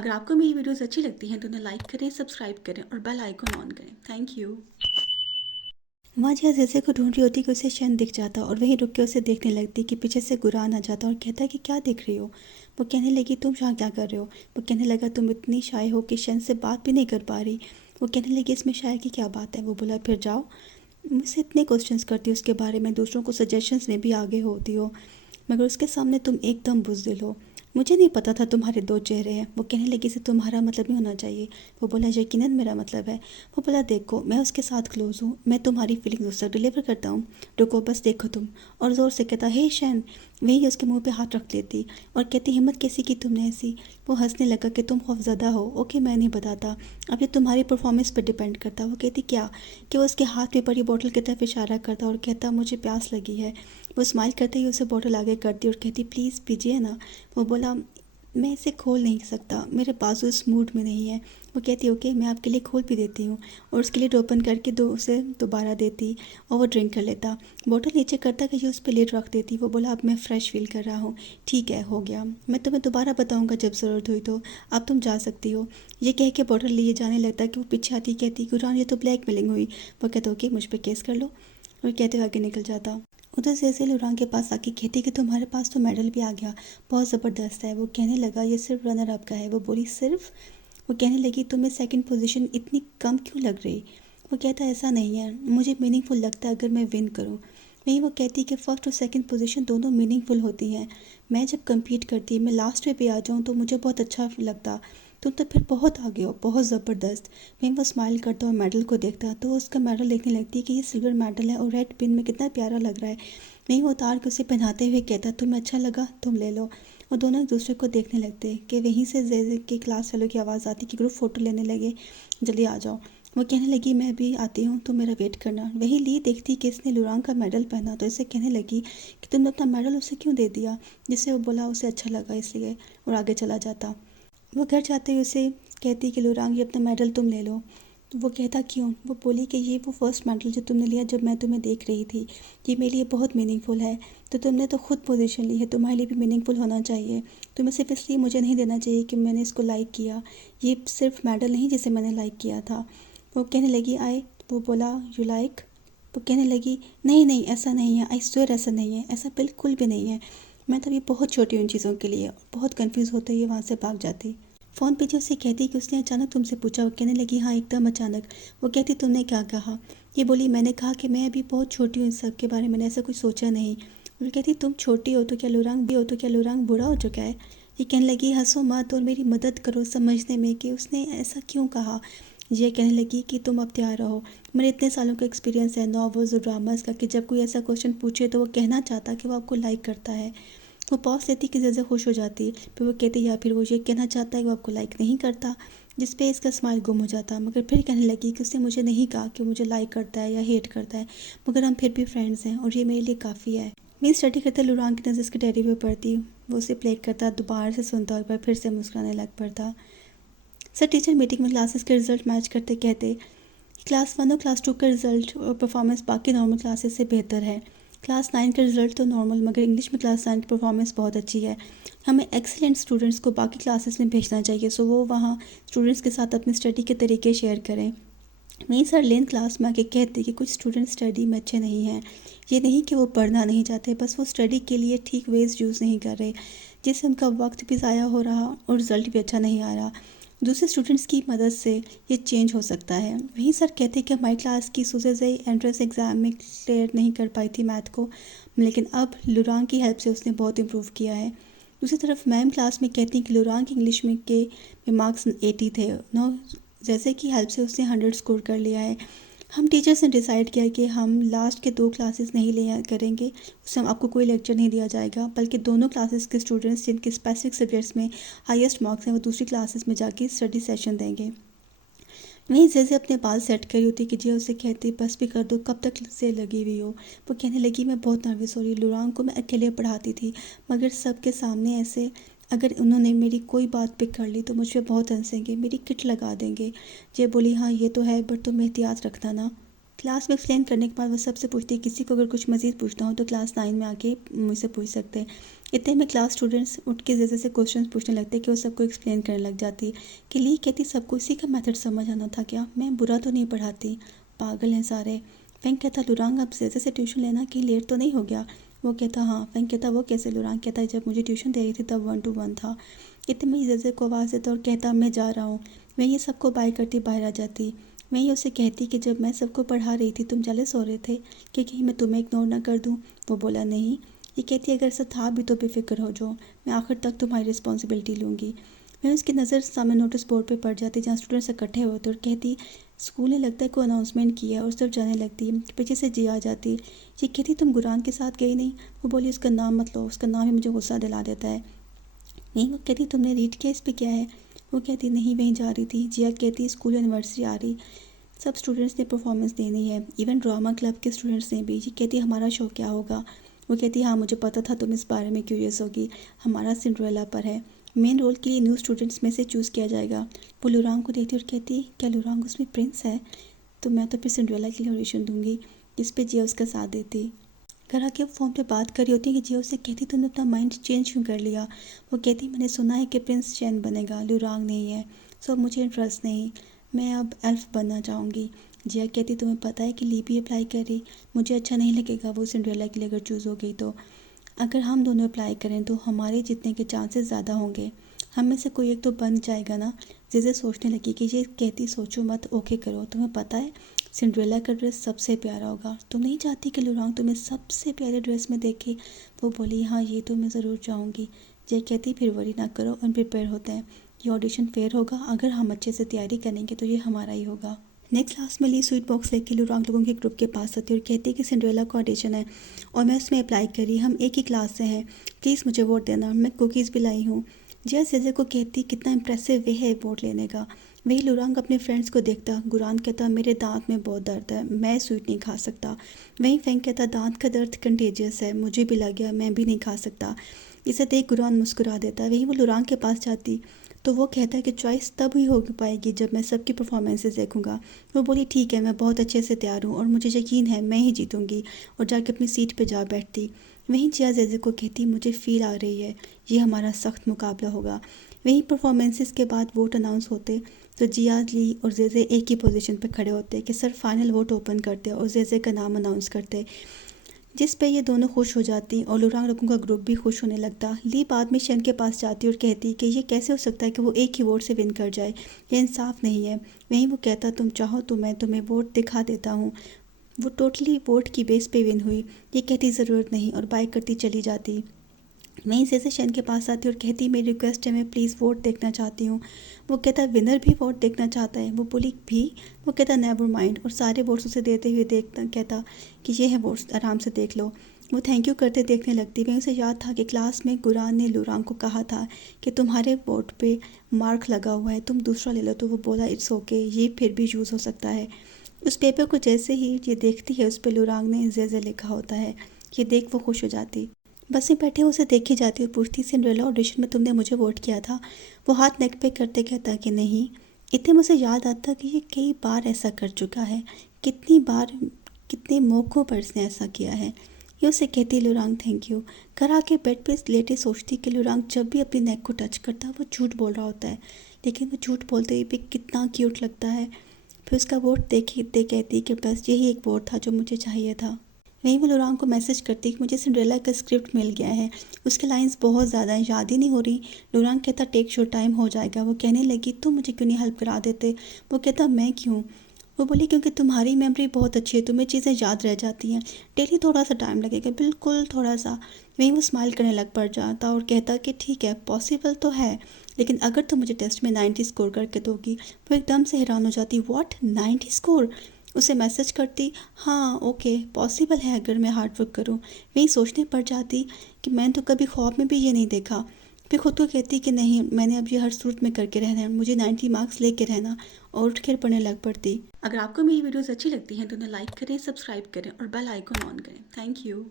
अगर आपको मेरी वीडियोस अच्छी लगती हैं तो उन्हें लाइक करें, सब्सक्राइब करें और बेल आइकन ऑन करें। Thank you. माजिया जैसे को ढूंढ रही होती कि उसे शन दिख जाता और वहीं रुक के उसे देखने लगती कि पीछे से गुरान आ जाता और कहता कि क्या देख रही हो। वो कहने लगी तुम यहाँ क्या कर रहे हो। वो कहने लगा तुम इतनी शाय हो कि शन से बात भी नहीं कर पा रही। वो कहने लगी इसमें शाय की क्या बात है। वो बोला फिर जाओ, मुझसे इतने क्वेश्चंस करती हो उसके बारे में, दूसरों को सजेशंस में भी आगे होती हो, मगर उसके सामने तुम एकदम बुज़दिल हो। मुझे नहीं पता था तुम्हारे दो चेहरे हैं। वो कहने लगी से तुम्हारा मतलब नहीं होना चाहिए। वो बोला यकीनन मेरा मतलब है। वो बोला देखो मैं उसके साथ क्लोज़ हूँ, मैं तुम्हारी फीलिंग्स उस तक डिलीवर करता हूँ, रुको बस देखो तुम। और ज़ोर से कहता हे शैन। वही उसके मुंह पे हाथ रख लेती और कहती हिम्मत कैसी की तुमने ऐसी। वो हंसने लगा कि तुम खौफज़दा हो। ओके मैं नहीं बताता, अब ये तुम्हारी परफॉर्मेंस पर डिपेंड करता। वो कहती क्या, कि वो उसके हाथ में पड़ी बोतल की तरफ इशारा करता और कहता मुझे प्यास लगी है। वो स्माइल करते ही उसे बोतल आगे करती और कहती प्लीज़ पीजिए ना। वो बोला मैं इसे खोल नहीं सकता, मेरे बाजू इस मूड में नहीं है। वो कहती ओके मैं आपके लिए खोल भी देती हूँ और उसके लिए ओपन करके उसे दोबारा देती और वो ड्रिंक कर लेता। बोतल नीचे करता कि उस पर लिड रख देती। वो बोला अब मैं फ़्रेश फील कर रहा हूँ, ठीक है हो गया, मैं तुम्हें दोबारा बताऊँगा जब ज़रूरत हुई तो, अब तुम जा सकती हो। ये कह के बोतल लिए जाने लगता कि वो पीछे आती कहती गुरान ये तो ब्लैकमेलिंग हुई। वो कहता ओके मुझ पर केस कर लो और कहते हुए आगे निकल जाता। उधर से लुरांग के पास आके कहती कि तुम्हारे पास तो मेडल भी आ गया, बहुत ज़बरदस्त है। वो कहने लगा ये सिर्फ रनर अप का है। वो बोली सिर्फ। वो कहने लगी तुम्हें सेकंड पोजीशन इतनी कम क्यों लग रही। वो कहता ऐसा नहीं है, मुझे मीनिंगफुल लगता है अगर मैं विन करूँ। वहीं वो कहती कि फ़र्स्ट और सेकंड पोजीशन दोनों मीनिंगफुल होती हैं। मैं जब compete करती मैं लास्ट में भी आ जाऊँ तो मुझे बहुत अच्छा लगता। तुम तो फिर बहुत आगे हो, बहुत ज़बरदस्त। वहीं वो स्माइल करता और मेडल को देखता तो उसका मेडल देखने लगती है कि ये सिल्वर मेडल है और रेड पिन में कितना प्यारा लग रहा है। वहीं वो उतार के उसे पहनाते हुए कहता तुम्हें अच्छा लगा, तुम ले लो। वो दोनों एक दूसरे को देखने लगते कि वहीं से जैसे की क्लास फेलो की आवाज़ आती कि ग्रुप फ़ोटो लेने लगे, जल्दी आ जाओ। वो कहने लगी मैं भी आती हूँ, तुम मेरा वेट करना। वही ली देखती कि इसने लुरांग का मेडल पहना तो इसे कहने लगी कि तुमने अपना मेडल उसे क्यों दे दिया, जिससे वो बोला उसे अच्छा लगा इसलिए, और आगे चला जाता। वो घर जाते ही उसे कहती कि लुरांग ये अपना मेडल तुम ले लो। तो वो कहता क्यों। वो बोली कि ये वो फर्स्ट मेडल जो तुमने लिया जब मैं तुम्हें देख रही थी, ये मेरे लिए बहुत मीनिंगफुल है। तो तुमने तो खुद पोजीशन ली है, तुम्हारे लिए भी मीनिंगफुल होना चाहिए। तुम्हें सिर्फ इसलिए मुझे नहीं देना चाहिए कि मैंने इसको लाइक किया, ये सिर्फ मेडल नहीं जिसे मैंने लाइक किया था। वो कहने लगी आई। वो बोला यू लाइक। वो कहने लगी नहीं नहीं ऐसा नहीं है, आई स्वेयर ऐसा नहीं है, ऐसा बिल्कुल भी नहीं है। मैं तभी बहुत छोटी हूँ इन चीज़ों के लिए। बहुत कंफ्यूज होते ही वहाँ से भाग जाती। फ़ोन पे जो उसे कहती कि उसने अचानक तुमसे पूछा। वो कहने लगी हाँ एकदम अचानक। वो कहती तुमने क्या कहा। ये बोली मैंने कहा कि मैं अभी बहुत छोटी हूँ इन सब के बारे में, मैंने ऐसा कुछ सोचा नहीं। वो कहती तुम छोटी हो तो क्या लुरांग बुरा हो चुका है। ये कहने लगी हंसो मत और मेरी मदद करो समझने में कि उसने ऐसा क्यों कहा। ये कहने लगी कि तुम अब तैयार रहो, मेरे इतने सालों का एक्सपीरियंस है नॉवेल्स और ड्रामास का कि जब कोई ऐसा क्वेश्चन पूछे तो वो कहना चाहता कि वो आपको लाइक करता है। वो पॉज लेती कि ज़्यादा खुश हो जाती, फिर वो कहती या फिर वो ये कहना चाहता है कि वो आपको लाइक नहीं करता, जिस पे इसका स्माइल गुम हो जाता। मगर फिर कहने लगी कि उसने मुझे नहीं कहा कि मुझे लाइक करता है या हेट करता है, मगर हम फिर भी फ्रेंड्स हैं और ये मेरे लिए काफ़ी है। मैं स्टडी करते लुरांग की नज़र उसके डैडी पे पड़ती, वो उसे प्ले करता, दोबारा से सुनता और एक बार फिर से मुस्कुराने लग पड़ता। सर टीचर मीटिंग में क्लासेस के रिजल्ट मैच करते कहते क्लास 1 और क्लास 2 का रिजल्ट और परफॉर्मेंस बाकी नॉर्मल क्लासेस से बेहतर है। क्लास 9 का रिजल्ट तो नॉर्मल, मगर इंग्लिश में क्लास 9 की परफॉर्मेंस बहुत अच्छी है। हमें एक्सीलेंट स्टूडेंट्स को बाकी क्लासेस में भेजना चाहिए सो वो वहाँ स्टूडेंट्स के साथ अपनी स्टडी के तरीके शेयर करें। वहीं सर लेन क्लास में आके कहते कि कुछ स्टूडेंट स्टडी में अच्छे नहीं हैं। ये नहीं कि वो पढ़ना नहीं चाहते, बस वो स्टडी के लिए ठीक वेज यूज़ नहीं कर रहे, जिससे उनका वक्त भी ज़ाया हो रहा और रिज़ल्ट भी अच्छा नहीं आ रहा। दूसरे स्टूडेंट्स की मदद से ये चेंज हो सकता है। वहीं सर कहते कि हमारी क्लास की सुज़े एंट्रेंस एग्ज़ाम में क्लियर नहीं कर पाई थी मैथ को, लेकिन अब लुरांग की हेल्प से उसने बहुत इम्प्रूव किया है। दूसरी तरफ मैम क्लास में कहती हैं कि लुरांग के इंग्लिश में मार्क्स 80 थे नो, जैसे कि हेल्प से उसने 100 स्कोर कर लिया है। हम टीचर्स ने डिसाइड किया कि हम लास्ट के 2 क्लासेस नहीं लिया करेंगे, उसमें आपको कोई लेक्चर नहीं दिया जाएगा, बल्कि दोनों क्लासेस के स्टूडेंट्स जिनके स्पेसिफिक सब्जेक्ट्स में हाईएस्ट मार्क्स हैं वो दूसरी क्लासेस में जाके स्टडी सेशन देंगे। वहीं जैसे अपने बाल सेट करी होती कि जी उसे कहती बस भी कर दो, कब तक से लगी हुई हो। वो कहने लगी मैं बहुत नर्वस हो रही, लुरांग को मैं अकेले पढ़ाती थी, मगर सबके सामने ऐसे अगर उन्होंने मेरी कोई बात पिक कर ली तो मुझ पर बहुत हंसेंगे, मेरी किट लगा देंगे। ये बोली हाँ ये तो है, बट तुम एहतियात रखना ना। क्लास में एक्सप्लेन करने के बाद वो सबसे पूछती किसी को अगर कुछ मज़ीद पूछना हो तो क्लास 9 में आके मुझसे पूछ सकते हैं। इतने में क्लास स्टूडेंट्स उठ के जैसे क्वेश्चन पूछने लगते कि वो सबको एक्सप्लेन करने लग जाती कि ली कहती सबको इसी का मेथड समझ आना था क्या, मैं बुरा तो नहीं पढ़ाती, पागल हैं सारे। फैंक कहता लुरांग अब जैसे से ट्यूशन लेना कि लेट तो नहीं हो गया। वो कहता हाँ। फैंक कहता वो कैसे। लुरांग कहता जब मुझे ट्यूशन दे रही थी तब 1-to-1 था। इतने में जैसे को आवाज़ देता और कहता मैं जा रहा हूँ। मैं ये सबको बाय करती बाहर आ जाती। मैं ये उसे कहती कि जब मैं सबको पढ़ा रही थी तुम जेलस हो रहे थे कि कहीं मैं तुम्हें इग्नोर ना कर दूँ। वो बोला नहीं। ये कहती अगर ऐसा था भी तो बेफिक्र हो जाओ, मैं आखिर तक तुम्हारी रिस्पॉन्सिबिलिटी लूँगी। मैं उसकी नज़र सामने नोटिस बोर्ड पे पड़ जाती जहाँ स्टूडेंट्स इकट्ठे होते और कहती स्कूल ने लगता है कोई अनाउंसमेंट किया और सब जाने लगती। पीछे से जी आ जाती। ये कहती तुम गुरान के साथ गई नहीं। वो बोली उसका नाम मत लो, उसका नाम ही मुझे गुस्सा दिला देता है। नहीं। वो कहती तुमने रीड किया इस पे क्या है। वो कहती नहीं वहीं जा रही थी। जिया कहती स्कूल एनिवर्सरी आ रही, सब स्टूडेंट्स ने परफॉर्मेंस देनी है, इवन ड्रामा क्लब के स्टूडेंट्स ने भी। ये कहती हमारा शो क्या होगा। वो कहती हाँ मुझे पता था तुम इस बारे में क्यूरियस होगी, हमारा सिंड्रेला पर है, मेन रोल के लिए न्यू स्टूडेंट्स में से चूज़ किया जाएगा। वो लुरांग को देखती और कहती क्या लुरांग उसमें प्रिंस है, तो मैं तो फिर सिंड्रेला के लिए ऑडिशन दूंगी। इस पे जिया उसका साथ देती। घर आके वो फ़ोन पे बात कर रही होती है कि जिया उससे कहती तुमने अपना माइंड चेंज क्यों कर लिया। वो कहती मैंने सुना है कि प्रिंस चैन बनेगा, लुरांग नहीं है, सो मुझे इंटरेस्ट नहीं, मैं अब एल्फ बनना चाहूँगी। जिया कहती तुम्हें पता है कि ली भी अप्लाई कर रही, मुझे अच्छा नहीं लगेगा वो सिंड्रेला के लिए अगर चूज़ हो गई तो। अगर हम दोनों अप्लाई करें तो हमारे जीतने के चांसेस ज़्यादा होंगे, हम में से कोई एक तो बन जाएगा ना। जैसे सोचने लगी कि ये कहती सोचो मत, ओके करो, तुम्हें पता है सिंड्रेला का ड्रेस सबसे प्यारा होगा, तुम नहीं चाहती कि लुरांग तुम्हें सबसे प्यारे ड्रेस में देखे। वो बोली हाँ ये तो मैं ज़रूर चाहूँगी। जय कहती फिर वरी ना करो और प्रिपेयर होते हैं, ये ऑडिशन फेयर होगा, अगर हम अच्छे से तैयारी करेंगे तो ये हमारा ही होगा। नेक्स्ट क्लास में ली स्वीट बॉक्स लेके लुरांग लोगों के ग्रुप के पास आती और कहती कि सिंड्रेला का ऑडिशन है और मैं उसमें अप्लाई करी, हम एक ही क्लास से हैं, प्लीज़ मुझे वोट देना, मैं कुकीज़ भी लाई हूँ। जय जेजे को कहती कितना इंप्रेसिव वे है वोट लेने का। वही लुरांग अपने फ्रेंड्स को देखता। गुरान कहता मेरे दांत में बहुत दर्द है, मैं स्वीट नहीं खा सकता। वहीं फेंक कहता दांत का दर्द कंटेजियस है, मुझे भी लग गया, मैं भी नहीं खा सकता। इसे देख गुरान मुस्कुरा देता। वहीं वो लुरांग के पास जाती तो वो कहता है कि चॉइस तब ही हो पाएगी जब मैं सबकी परफॉर्मेंसेस देखूंगा। वो बोली ठीक है, मैं बहुत अच्छे से तैयार हूँ और मुझे यकीन है मैं ही जीतूंगी, और जाके अपनी सीट पे जा बैठती। वहीं जिया जेजे को कहती मुझे फील आ रही है ये हमारा सख्त मुकाबला होगा। वहीं परफॉर्मेंसेस के बाद वोट अनाउंस होते तो जिया ली और जेजे एक ही पोजीशन पे खड़े होते कि सर फाइनल वोट ओपन करते और जेजे का नाम अनाउंस करते, जिस पे ये दोनों खुश हो जाती और लुरांग लोगों का ग्रुप भी खुश होने लगता। ली बाद में शन के पास जाती और कहती कि ये कैसे हो सकता है कि वो एक ही वोट से विन कर जाए, ये इंसाफ नहीं है। वहीं वो कहता तुम चाहो तो मैं तुम्हें वोट दिखा देता हूँ। वो टोटली वोट की बेस पे विन हुई। ये कहती ज़रूरत नहीं और बाइक करती चली जाती। मैं जैसे शन के पास आती और कहती मेरी रिक्वेस्ट है, मैं प्लीज़ वोट देखना चाहती हूँ। वो कहता विनर भी वोट देखना चाहता है। वो बोली भी। वो कहता नेवर माइंड और सारे वोट्स उसे देते हुए देखता कहता कि ये है वोट्स, आराम से देख लो। वो थैंक यू करते देखने लगती। वहीं उसे याद था कि क्लास में गुरान ने लुरांग को कहा था कि तुम्हारे वोट पे मार्क लगा हुआ है, तुम दूसरा ले लो। तो वो बोला इट्स ओके, ये फिर भी यूज़ हो सकता है। उस पेपर को जैसे ही ये देखती है उस पर लुरांग ने जेजे लिखा होता है। ये देख वो खुश हो जाती। बस में बैठे उसे देखी जाती और पूछती सिंड्रेला ऑडिशन में तुमने मुझे वोट किया था। वो हाथ नेक पे करते कहता कि नहीं। इतने मुझे याद आता कि ये कई बार ऐसा कर चुका है, कितनी बार, कितने मौक़ों पर इसने ऐसा किया है। ये उसे कहती लुरांग थैंक यू। घर आके बेड पे लेटे सोचती कि लुरांग जब भी अपनी नेक को टच करता वो झूठ बोल रहा होता है, लेकिन वो झूठ बोलते हुए भी कितना क्यूट लगता है। फिर उसका वोट देखते कहती कि बस यही एक वोट था जो मुझे चाहिए था। वहीं वो लुरांग को मैसेज करती कि मुझे सिंड्रेला का स्क्रिप्ट मिल गया है, उसके लाइंस बहुत ज़्यादा हैं, याद ही नहीं हो रही। लुरांग कहता टेक शो टाइम हो जाएगा। वो कहने लगी तुम मुझे क्यों नहीं हेल्प करा देते। वो कहता मैं क्यों। वो बोली क्योंकि तुम्हारी मेमोरी बहुत अच्छी है, तुम्हें चीज़ें याद रह जाती हैं, डेली थोड़ा सा टाइम लगेगा, बिल्कुल थोड़ा सा। वहीं वो स्माइल करने लग पड़ जाता और कहता कि ठीक है पॉसिबल तो है, लेकिन अगर तुम मुझे टेस्ट में 90 स्कोर करके दोगी। वो एकदम से हैरान हो जाती व्हाट 90 स्कोर। उसे मैसेज करती हाँ ओके पॉसिबल है अगर मैं हार्ड वर्क करूँ। वहीं सोचने पड़ जाती कि मैंने तो कभी ख्वाब में भी ये नहीं देखा। फिर खुद को कहती कि नहीं मैंने अब ये हर सूरत में करके रहना है, मुझे 90 मार्क्स लेके रहना, और उठ कर पढ़ने लग पड़ती। अगर आपको मेरी वीडियोस अच्छी लगती हैं तो उन्हें लाइक करें, सब्सक्राइब करें और बेल आइकन ऑन करें। Thank you.